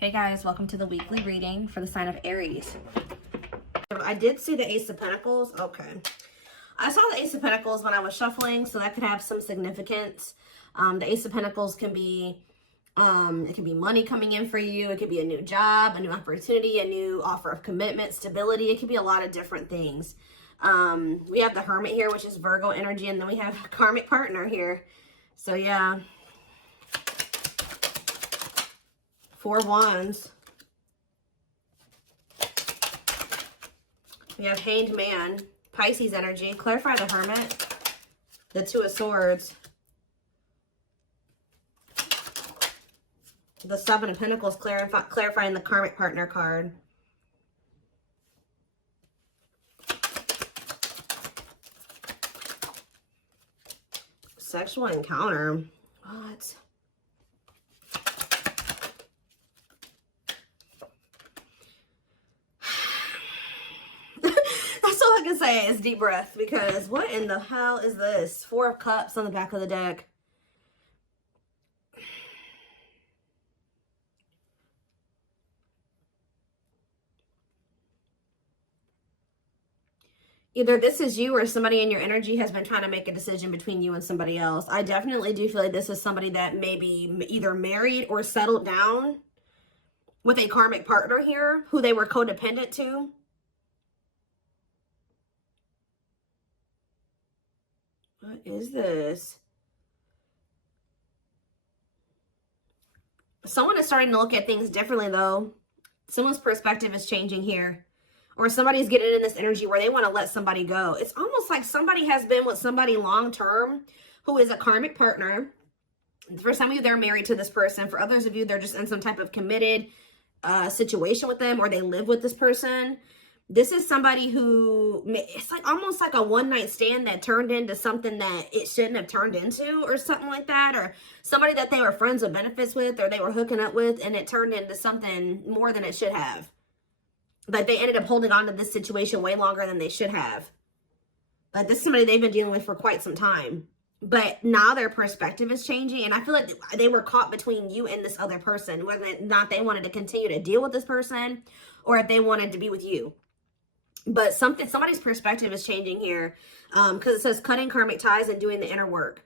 Hey guys, welcome to the weekly reading for the sign of Aries. I did see the Ace of Pentacles. Okay. I saw the Ace of Pentacles when I was shuffling, so that could have some significance. The Ace of Pentacles can be, it can be money coming in for you. It could be a new job, a new opportunity, a new offer of commitment, stability. It could be a lot of different things. We have the Hermit here, which is Virgo energy, and then we have a karmic partner here. So yeah. 4 Wands. We have Hanged Man, Pisces energy. Clarify the Hermit. The 2 of Swords. The 7 of Pentacles, clarifying the karmic partner card. Sexual encounter. What? I can say is deep breath, because what in the hell is this? 4 of Cups on the back of the deck. Either this is you or somebody in your energy has been trying to make a decision between you and somebody else. I definitely do feel like this is somebody that may be either married or settled down with a karmic partner here who they were codependent to. What is this? Someone is starting to look at things differently, though. Someone's perspective is changing here. Or somebody's getting in this energy where they want to let somebody go. It's almost like somebody has been with somebody long-term who is a karmic partner. For some of you, they're married to this person. For others of you, they're just in some type of committed situation with them, or they live with this person. This is somebody who, it's like almost like a one-night stand that turned into something that it shouldn't have turned into, or something like that. Or somebody that they were friends with benefits with, or they were hooking up with, and it turned into something more than it should have. Like they ended up holding on to this situation way longer than they should have. Like this is somebody they've been dealing with for quite some time. But now their perspective is changing. And I feel like they were caught between you and this other person. Whether or not they wanted to continue to deal with this person, or if they wanted to be with you. But somebody's perspective is changing here. Because it says cutting karmic ties and doing the inner work.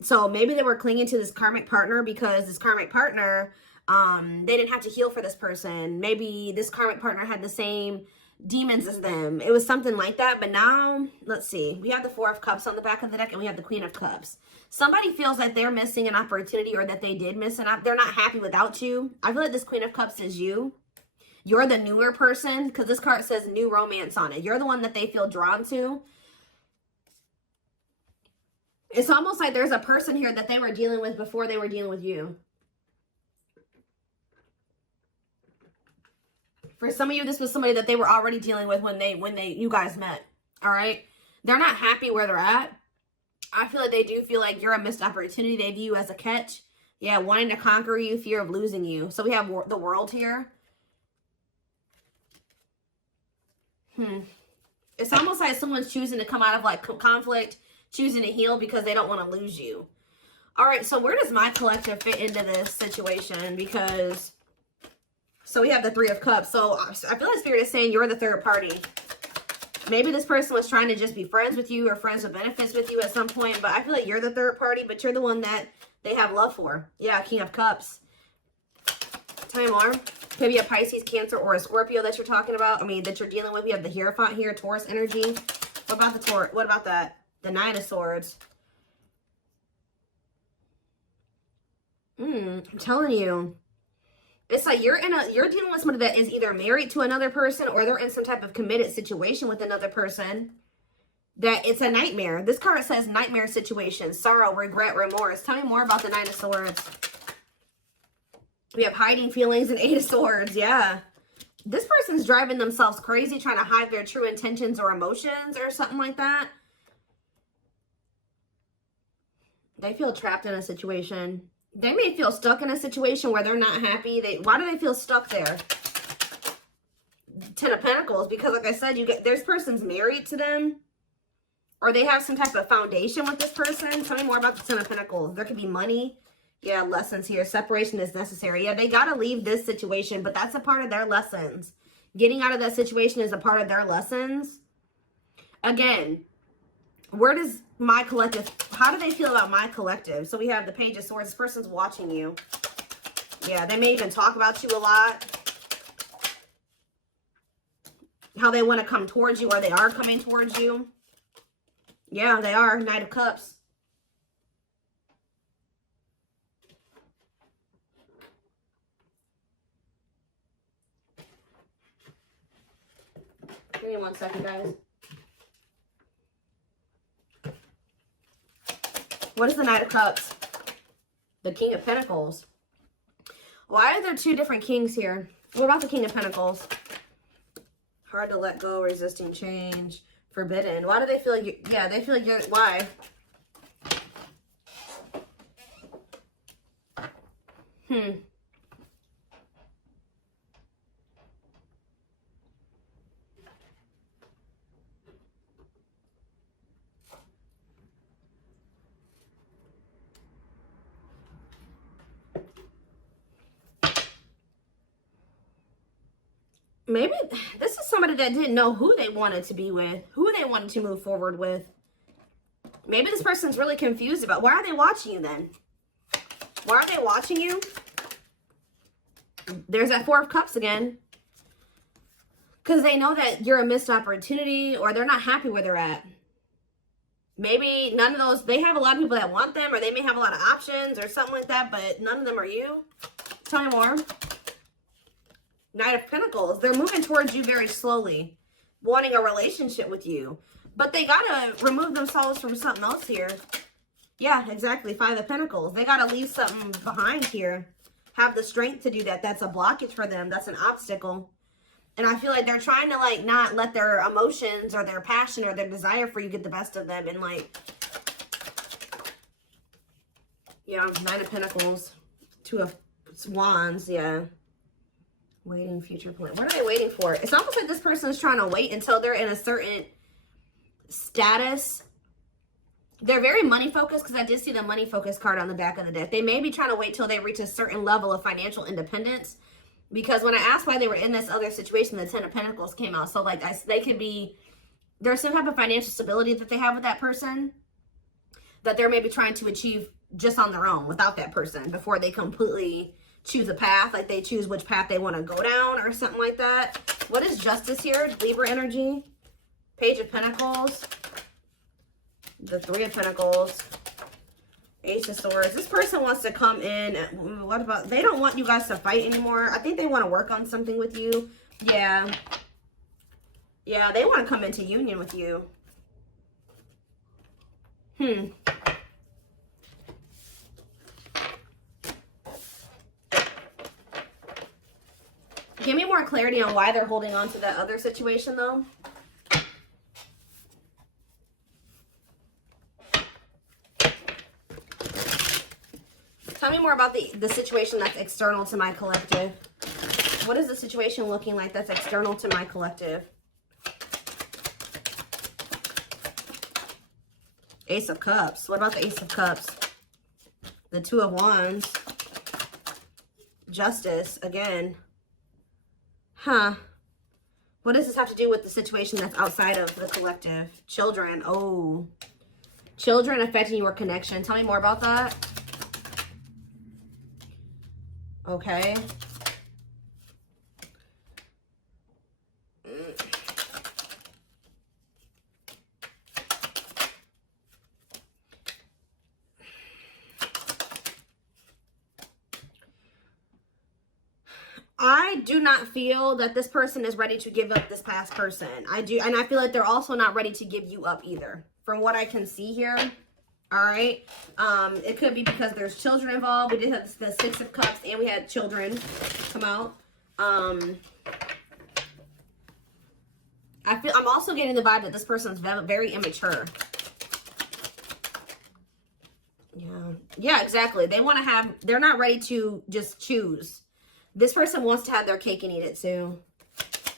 So maybe they were clinging to this karmic partner because this karmic partner, they didn't have to heal for this person. Maybe this karmic partner had the same demons as them. It was something like that. But now, let's see. We have the 4 of Cups on the back of the deck, and we have the Queen of Cups. Somebody feels like they're missing an opportunity, or that they did miss an opportunity. They're not happy without you. I feel like this Queen of Cups is you. You're the newer person, because this card says new romance on it. You're the one that they feel drawn to. It's almost like there's a person here that they were dealing with before they were dealing with you. For some of you, this was somebody that they were already dealing with when you guys met. All right. They're not happy where they're at. I feel like they do feel like you're a missed opportunity. They view you as a catch. Yeah. Wanting to conquer you, fear of losing you. So we have the World here. It's almost like someone's choosing to come out of like conflict, choosing to heal because they don't want to lose you. All right. So where does my collective fit into this situation? Because so we have the 3 of Cups. So I feel like Spirit is saying you're the third party. Maybe this person was trying to just be friends with you or friends with benefits with you at some point. But I feel like you're the third party, but you're the one that they have love for. Yeah, King of Cups. Tell me more. Could be a Pisces, Cancer, or a Scorpio that you're talking about. I mean, that you're dealing with. We have the Hierophant here, Taurus energy. What about the Taurus? What about that? The 9 of Swords. I'm telling you. It's like you're dealing with somebody that is either married to another person, or they're in some type of committed situation with another person. That it's a nightmare. This card says nightmare situation, sorrow, regret, remorse. Tell me more about the 9 of Swords. We have hiding feelings and 8 of Swords. Yeah. This person's driving themselves crazy, trying to hide their true intentions or emotions or something like that. They feel trapped in a situation. They may feel stuck in a situation where they're not happy. Why do they feel stuck there? 10 of Pentacles. Because like I said, this person's married to them. Or they have some type of foundation with this person. Tell me more about the 10 of Pentacles. There could be money Yeah, lessons here. Separation is necessary. Yeah, they got to leave this situation, but that's a part of their lessons. Getting out of that situation is a part of their lessons. Again, where does my collective, how do they feel about my collective? So we have the Page of Swords. This person's watching you. Yeah, they may even talk about you a lot. How they want to come towards you, or they are coming towards you. Yeah, they are. Knight of Cups. Give me 1 second, guys. What is the Knight of Cups? The King of Pentacles. Why are there two different kings here? What about the King of Pentacles? Hard to let go, resisting change, forbidden. Why do they feel like you, yeah, they feel like you're, why? Maybe this is somebody that didn't know who they wanted to be with, who they wanted to move forward with. Maybe this person's really confused about, why are they watching you then? Why are they watching you? There's that Four of Cups again. Because they know that you're a missed opportunity, or they're not happy where they're at. Maybe none of those, they have a lot of people that want them, or they may have a lot of options or something like that, but none of them are you. Tell me more. Knight of Pentacles. They're moving towards you very slowly, wanting a relationship with you. But they got to remove themselves from something else here. Yeah, exactly. Five of Pentacles. They got to leave something behind here. Have the strength to do that. That's a blockage for them. That's an obstacle. And I feel like they're trying to, like, not let their emotions or their passion or their desire for you get the best of them. And, like, yeah, Nine of Pentacles. Two of Wands, yeah. Waiting, future plan. What are they waiting for? It's almost like this person is trying to wait until they're in a certain status. They're very money focused, because I did see the money focused card on the back of the deck. They may be trying to wait till they reach a certain level of financial independence. Because when I asked why they were in this other situation, the Ten of Pentacles came out. So, like, they could be, there's some type of financial stability that they have with that person that they're maybe trying to achieve just on their own without that person before they completely choose a path. Like, they choose which path they want to go down or something like that. What is Justice here? Libra energy. Page of Pentacles. The Three of Pentacles. Ace of Swords. This person wants to come in. What about, they don't want you guys to fight anymore. I think they want to work on something with you. Yeah. Yeah, they want to come into union with you. Give me more clarity on why they're holding on to that other situation, though. Tell me more about the situation that's external to my collective. What is the situation looking like that's external to my collective? Ace of Cups. What about the Ace of Cups? The Two of Wands. Justice, again. Huh. What does this have to do with the situation that's outside of the collective? Children. Oh. Children affecting your connection. Tell me more about that. Okay. I do not feel that this person is ready to give up this past person. I do, and I feel like they're also not ready to give you up either, from what I can see here. All right. It could be because there's children involved. We did have the Six of Cups, and we had children come out. I'm also getting the vibe that this person's very immature. Yeah, exactly. They want to have, they're not ready to just choose. This person wants to have their cake and eat it too.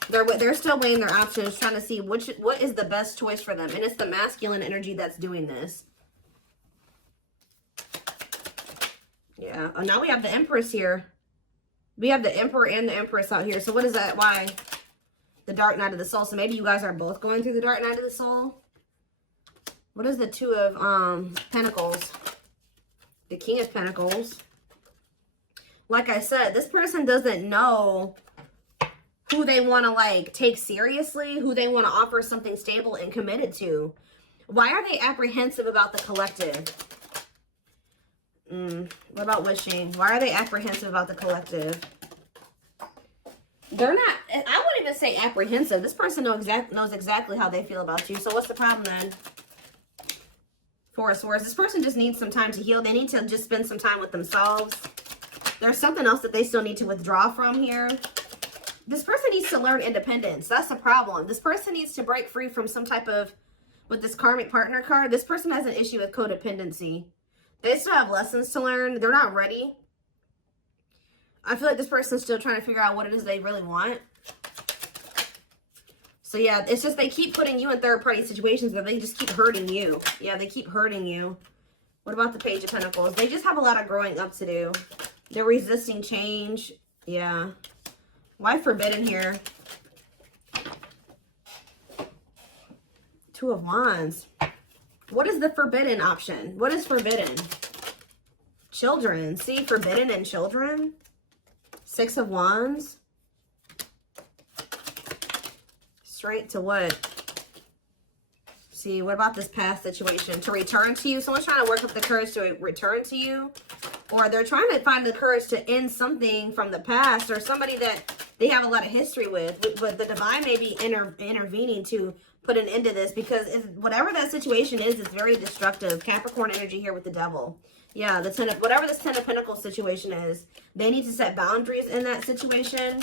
They're still weighing their options, trying to see what is the best choice for them. And it's the masculine energy that's doing this. Yeah. Oh, now we have the Empress here. We have the Emperor and the Empress out here. So what is that? Why? The Dark Night of the Soul. So maybe you guys are both going through the Dark Night of the Soul. What is the Two of Pentacles? The King of Pentacles. Like I said, this person doesn't know who they want to like take seriously, who they want to offer something stable and committed to. Why are they apprehensive about the collective? What about wishing? Why are they apprehensive about the collective? They're not, I wouldn't even say apprehensive. This person knows exactly how they feel about you. So what's the problem then? Four of Swords. This person just needs some time to heal. They need to just spend some time with themselves. There's something else that they still need to withdraw from here. This person needs to learn independence. That's the problem. This person needs to break free from some type of, with this karmic partner card, this person has an issue with codependency. They still have lessons to learn. They're not ready. I feel like this person's still trying to figure out what it is they really want. So yeah, it's just they keep putting you in third-party situations where they just keep hurting you. Yeah, they keep hurting you. What about the Page of Pentacles? They just have a lot of growing up to do. They're resisting change. Yeah. Why forbidden here? Two of Wands. What is the forbidden option? What is forbidden? Children. See, forbidden and children. Six of Wands. Straight to what? See, what about this past situation? To return to you. Someone's trying to work up the courage to return to you. Or they're trying to find the courage to end something from the past. Or somebody that they have a lot of history with. But the divine may be intervening to put an end to this. Because whatever that situation is, it's very destructive. Capricorn energy here with the Devil. Yeah, the Ten of, whatever this Ten of Pentacles situation is, they need to set boundaries in that situation.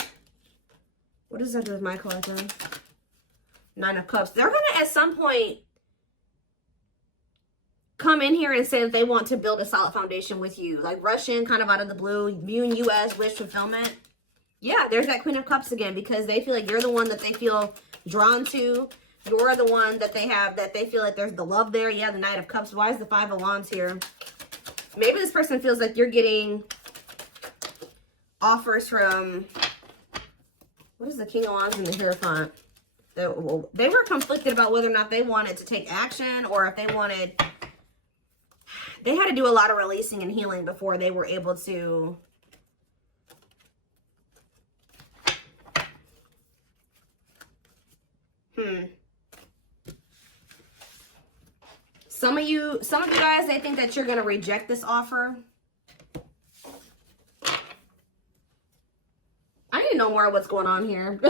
What does that do with my collective? Nine of Cups. They're going to, at some point, come in here and say that they want to build a solid foundation with you. Like rush in kind of out of the blue. You and US wish fulfillment. Yeah, there's that Queen of Cups again, because they feel like you're the one that they feel drawn to. You're the one that they have, that they feel like there's the love there. Yeah, the Knight of Cups. Why is the Five of Wands here? Maybe this person feels like you're getting offers from, what is the King of Wands and the Hierophant? They were conflicted about whether or not they wanted to take action, or if they wanted, they had to do a lot of releasing and healing before they were able to Some of you guys, they think that you're going to reject this offer. I need to know more of what's going on here.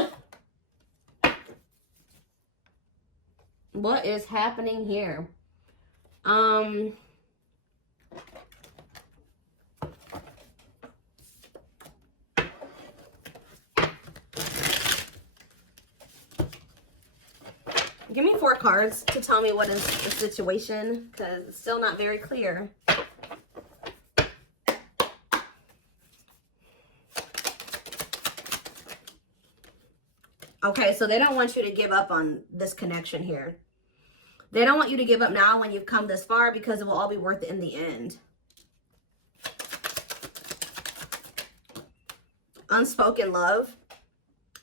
What is happening here? Give me 4 cards to tell me what is the situation, because it's still not very clear. Okay, so they don't want you to give up on this connection here. They don't want you to give up now when you've come this far, because it will all be worth it in the end. Unspoken love.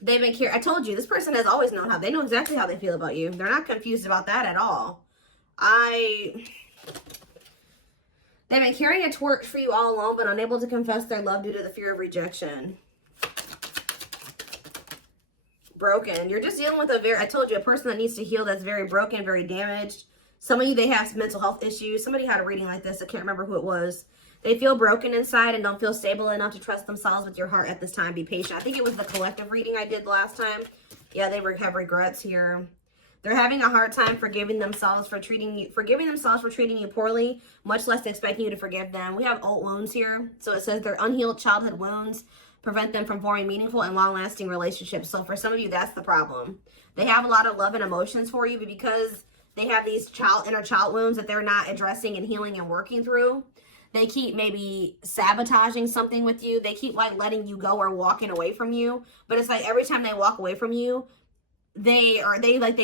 They've been I told you, this person has always known how. They know exactly how they feel about you. They're not confused about that at all. They've been carrying a torch for you all along, but unable to confess their love due to the fear of rejection. Broken. You're just dealing with I told you, a person that needs to heal, that's very broken, very damaged. Some of you, they have some mental health issues. Somebody had a reading like this. I can't remember who it was. They feel broken inside and don't feel stable enough to trust themselves with your heart at this time. Be patient. I think it was the collective reading I did last time. Yeah, they have regrets here. They're having a hard time forgiving themselves for treating you poorly, much less expecting you to forgive them. We have old wounds here. So it says their unhealed childhood wounds prevent them from forming meaningful and long-lasting relationships. So for some of you, that's the problem. They have a lot of love and emotions for you, but because they have these inner child wounds that they're not addressing and healing and working through, they keep maybe sabotaging something with you. They keep like letting you go or walking away from you. But it's like every time they walk away from you, they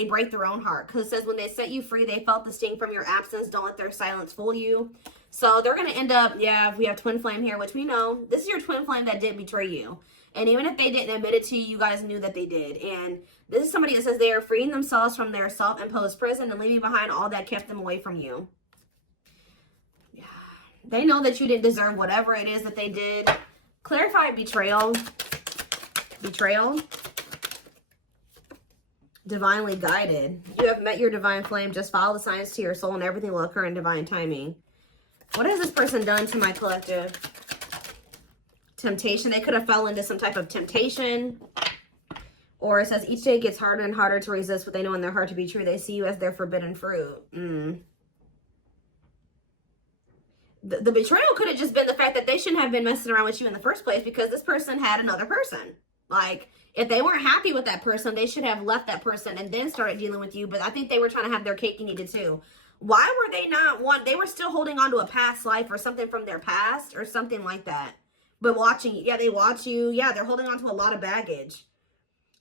break their own heart. Because it says when they set you free, they felt the sting from your absence. Don't let their silence fool you. So they're going to end up, yeah, we have twin flame here, which we know. This is your twin flame that did betray you. And even if they didn't admit it to you, you guys knew that they did. And this is somebody that says they are freeing themselves from their self-imposed prison and leaving behind all that kept them away from you. Yeah. They know that you didn't deserve whatever it is that they did. Clarify betrayal. Betrayal. Divinely guided. You have met your divine flame. Just follow the signs to your soul and everything will occur in divine timing. What has this person done to my collective? Temptation. They could have fell into some type of temptation. Or it says each day gets harder and harder to resist what they know in their heart to be true. They see you as their forbidden fruit. The betrayal could have just been the fact that they shouldn't have been messing around with you in the first place because this person had another person. Like, if they weren't happy with that person, they should have left that person and then started dealing with you. But I think they were trying to have their cake and eat it too. Why were they not they were still holding on to a past life or something from their past or something like that. But watching, yeah, they watch you. Yeah, they're holding on to a lot of baggage.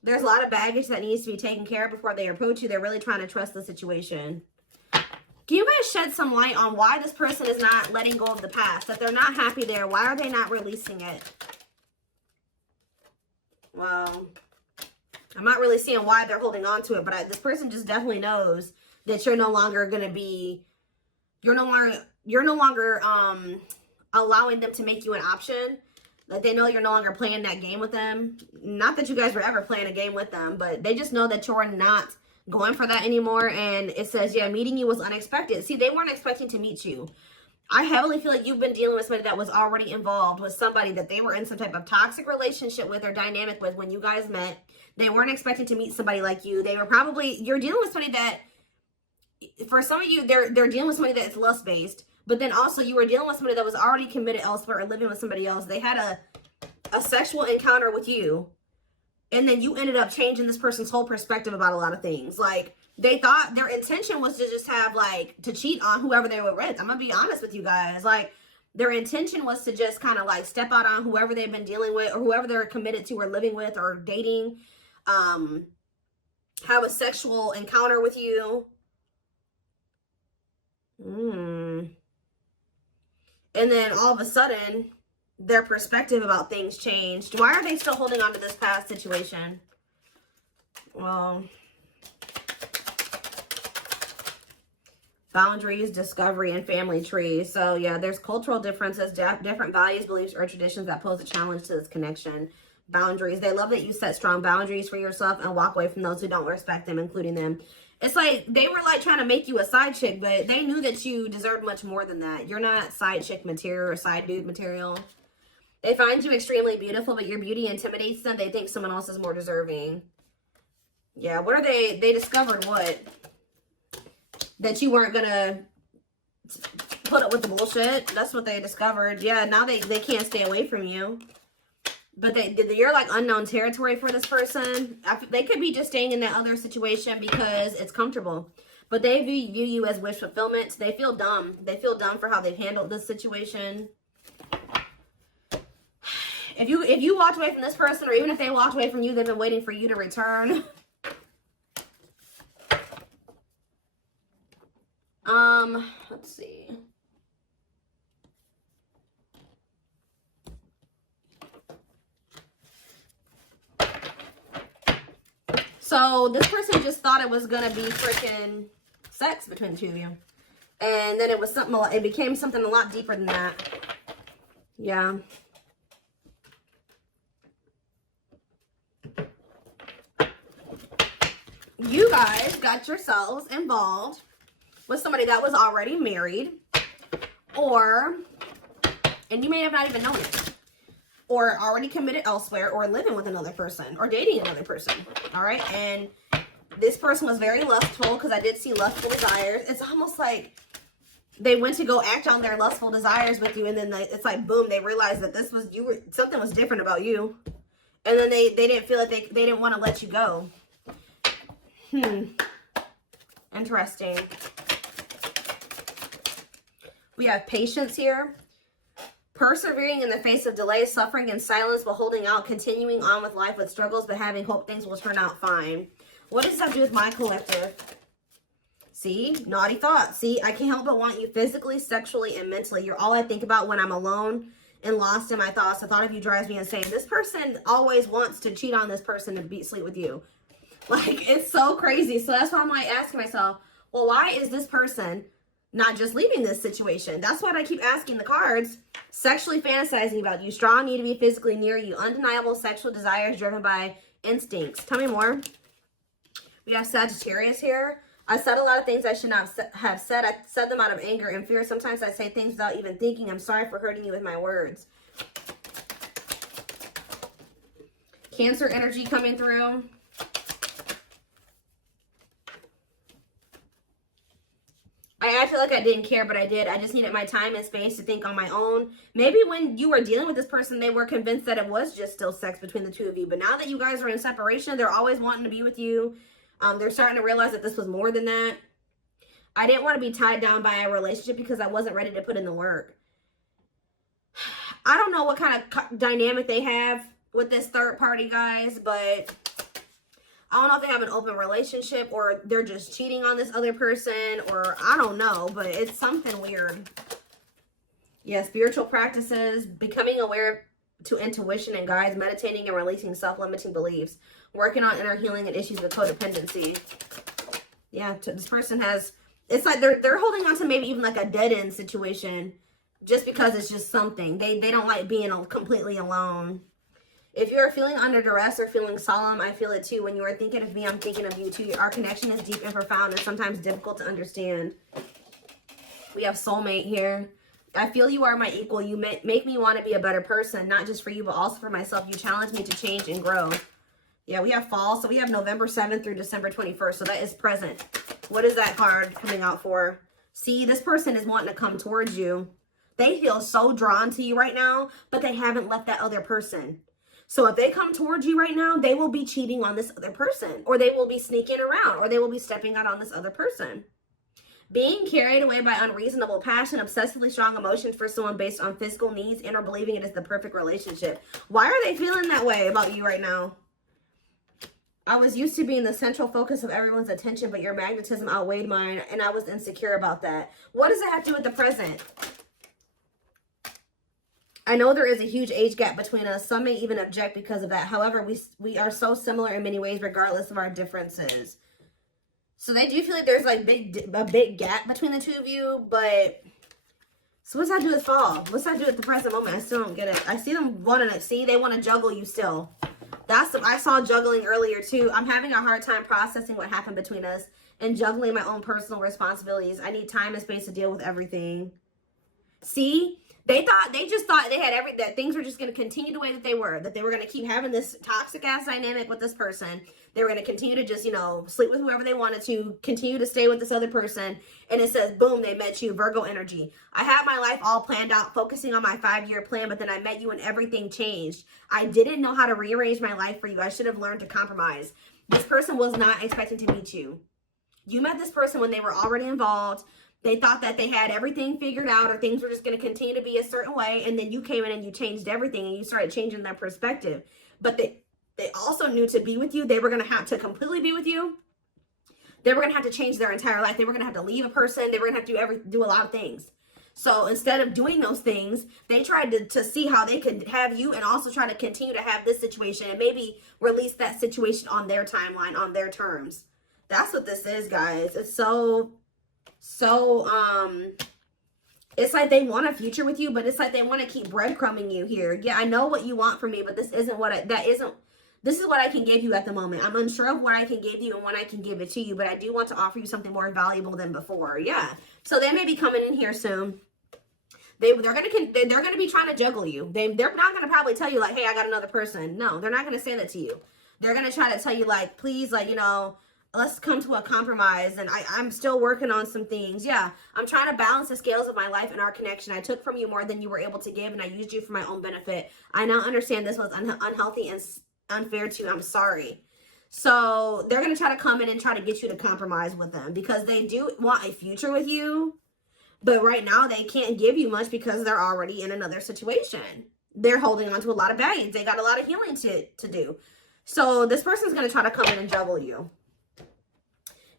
There's a lot of baggage that needs to be taken care of before they approach you. They're really trying to trust the situation. Can you guys shed some light on why this person is not letting go of the past? That they're not happy there. Why are they not releasing it? Well, I'm not really seeing why they're holding on to it, but this person just definitely knows that you're no longer going to be, you're no longer allowing them to make you an option. Like, they know you're no longer playing that game with them. Not that you guys were ever playing a game with them, but they just know that you're not going for that anymore. And it says, yeah, meeting you was unexpected. See, they weren't expecting to meet you. I heavily feel like you've been dealing with somebody that was already involved with somebody that they were in some type of toxic relationship with or dynamic with when you guys met. They weren't expecting to meet somebody like you. They were probably, you're dealing with somebody that, for some of you, they're dealing with somebody that's lust-based. But then also you were dealing with somebody that was already committed elsewhere or living with somebody else. They had a sexual encounter with you. And then you ended up changing this person's whole perspective about a lot of things. Like, they thought their intention was to just have, like, to cheat on whoever they were with. I'm going to be honest with you guys. Like, their intention was to just kind of, like, step out on whoever they've been dealing with or whoever they're committed to or living with or dating. Have a sexual encounter with you. And then all of a sudden, their perspective about things changed. Why are they still holding on to this past situation? Well, boundaries, discovery, and family trees. So yeah, there's cultural differences, different values, beliefs, or traditions that pose a challenge to this connection. Boundaries. They love that you set strong boundaries for yourself and walk away from those who don't respect them, including them. It's like they were like trying to make you a side chick, but they knew that you deserved much more than that. You're not side chick material or side dude material. They find you extremely beautiful, but your beauty intimidates them. They think someone else is more deserving. Yeah, what are they? They discovered what? That you weren't going to put up with the bullshit. That's what they discovered. Yeah, now they can't stay away from you. But you're like unknown territory for this person. They could be just staying in that other situation because it's comfortable. But they view you as wish fulfillment. They feel dumb. They feel dumb for how they've handled this situation. If you walked away from this person, or even if they walked away from you, they've been waiting for you to return. Let's see. So this person just thought it was gonna be freaking sex between the two of you, and then it was something. It became something a lot deeper than that. Yeah. You guys got yourselves involved with somebody that was already married, and you may have not even known it, or already committed elsewhere, or living with another person, or dating another person, all right? And this person was very lustful, because I did see lustful desires. It's almost like they went to go act on their lustful desires with you, and then it's like, boom, they realized that something was different about you, and then they didn't feel like they didn't want to let you go. Interesting. We have patience here. Persevering in the face of delay, suffering, and silence while holding out, continuing on with life with struggles, but having hope things will turn out fine. What does that do with my collective? See, naughty thoughts. See, I can't help but want you physically, sexually, and mentally. You're all I think about when I'm alone and lost in my thoughts. The thought of you drives me insane. This person always wants to cheat on this person to sleep with you. Like, it's so crazy. So that's why I'm like asking myself, well, why is this person not just leaving this situation? That's what I keep asking the cards. Sexually fantasizing about you. Strong need to be physically near you. Undeniable sexual desires driven by instincts. Tell me more. We have Sagittarius here. I said a lot of things I should not have said. I said them out of anger and fear. Sometimes I say things without even thinking. I'm sorry for hurting you with my words. Cancer energy coming through. I acted like I didn't care, but I did. I just needed my time and space to think on my own. Maybe when you were dealing with this person, they were convinced that it was just still sex between the two of you. But now that you guys are in separation, they're always wanting to be with you. They're starting to realize that this was more than that. I didn't want to be tied down by a relationship because I wasn't ready to put in the work. I don't know what kind of dynamic they have with this third party, guys, but I don't know if they have an open relationship or they're just cheating on this other person, or I don't know, but it's something weird. Yeah, spiritual practices, becoming aware to intuition and guides, meditating and releasing self-limiting beliefs, working on inner healing and issues with codependency. Yeah, this person has, it's like they're holding on to maybe even like a dead-end situation just because it's just something. They don't like being completely alone. If you're feeling under duress or feeling solemn, I feel it too. When you are thinking of me, I'm thinking of you too. Our connection is deep and profound and sometimes difficult to understand. We have soulmate here. I feel you are my equal. You make me want to be a better person, not just for you, but also for myself. You challenge me to change and grow. Yeah, we have fall. So we have November 7th through December 21st. So that is present. What is that card coming out for? See, this person is wanting to come towards you. They feel so drawn to you right now, but they haven't left that other person. So if they come towards you right now, they will be cheating on this other person, or they will be sneaking around, or they will be stepping out on this other person. Being carried away by unreasonable passion, obsessively strong emotions for someone based on physical needs, and or believing it is the perfect relationship. Why are they feeling that way about you right now? I was used to being the central focus of everyone's attention, but your magnetism outweighed mine, and I was insecure about that. What does it have to do with the present? I know there is a huge age gap between us. Some may even object because of that. However, we are so similar in many ways, regardless of our differences. So they do feel like there's like a big gap between the two of you, but so what's that do with fall? What's that do with the present moment? I still don't get it. I see them wanting to see, they want to juggle you still. I saw juggling earlier too. I'm having a hard time processing what happened between us and juggling my own personal responsibilities. I need time and space to deal with everything. See? They just thought they had that things were just going to continue the way that they were going to keep having this toxic ass dynamic with this person. They were going to continue to just, you know, sleep with whoever they wanted to, continue to stay with this other person. And it says, boom, they met you, Virgo energy. I had my life all planned out, focusing on my 5-year plan, but then I met you and everything changed. I didn't know how to rearrange my life for you. I should have learned to compromise. This person was not expecting to meet you. You met this person when they were already involved. They thought that they had everything figured out, or things were just going to continue to be a certain way. And then you came in and you changed everything and you started changing their perspective. But they also knew to be with you, they were going to have to completely be with you. They were going to have to change their entire life. They were going to have to leave a person. They were going to have to do a lot of things. So instead of doing those things, they tried to see how they could have you and also try to continue to have this situation and maybe release that situation on their timeline, on their terms. That's what this is, guys. It's so it's like they want a future with you, but it's like they want to keep breadcrumbing you here. Yeah, I know what you want from me, but this isn't this is what I can give you at the moment. I'm unsure of what I can give you and when I can give it to you, but I do want to offer you something more valuable than before. Yeah. So they may be coming in here soon. They're gonna be trying to juggle you. They're not gonna probably tell you like, hey, I got another person. No, they're not gonna say that to you. They're gonna try to tell you like, please, like, you know, let's come to a compromise, and I'm still working on some things. Yeah, I'm trying to balance the scales of my life and our connection. I took from you more than you were able to give, and I used you for my own benefit. I now understand this was unhealthy and unfair to you. I'm sorry. So they're going to try to come in and try to get you to compromise with them because they do want a future with you. But right now they can't give you much because they're already in another situation. They're holding on to a lot of baggage. They got a lot of healing to do. So this person's going to try to come in and juggle you.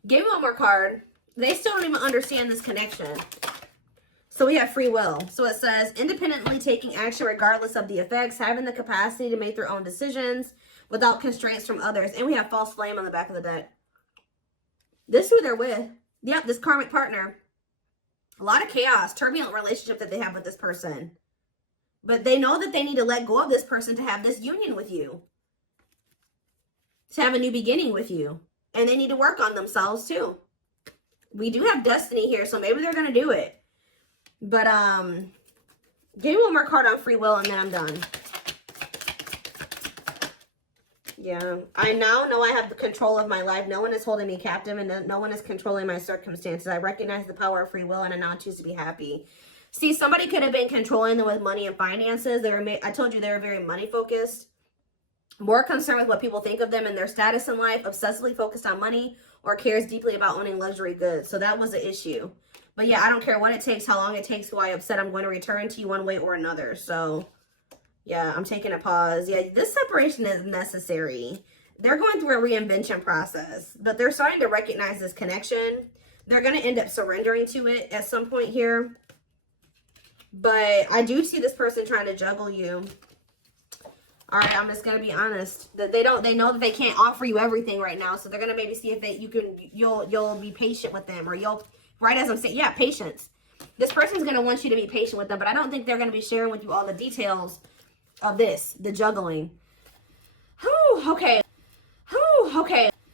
Give me one more card. They still don't even understand this connection. So we have free will. So it says, independently taking action regardless of the effects, having the capacity to make their own decisions without constraints from others. And we have false flame on the back of the deck. This is who they're with. Yep, this karmic partner. A lot of chaos, turbulent relationship that they have with this person. But they know that they need to let go of this person to have this union with you. To have a new beginning with you. And they need to work on themselves too. We do have destiny here, so maybe they're going to do it. But, give me one more card on free will and then I'm done. Yeah, I now know I have the control of my life. No one is holding me captive and no one is controlling my circumstances. I recognize the power of free will and I now choose to be happy. See, somebody could have been controlling them with money and finances. I told you they were very money focused. More concerned with what people think of them and their status in life. Obsessively focused on money or cares deeply about owning luxury goods. So that was the issue. But yeah, I don't care what it takes, how long it takes, who I upset. I'm going to return to you one way or another. So yeah, I'm taking a pause. Yeah, this separation is necessary. They're going through a reinvention process, but they're starting to recognize this connection. They're going to end up surrendering to it at some point here. But I do see this person trying to juggle you. All right, I'm just going to be honest. They know that they can't offer you everything right now. So they're going to maybe see if you'll be patient with them, or right as I'm saying, yeah, patience. This person's going to want you to be patient with them, but I don't think they're going to be sharing with you all the details of this, the juggling. Whew, okay. Whew, okay.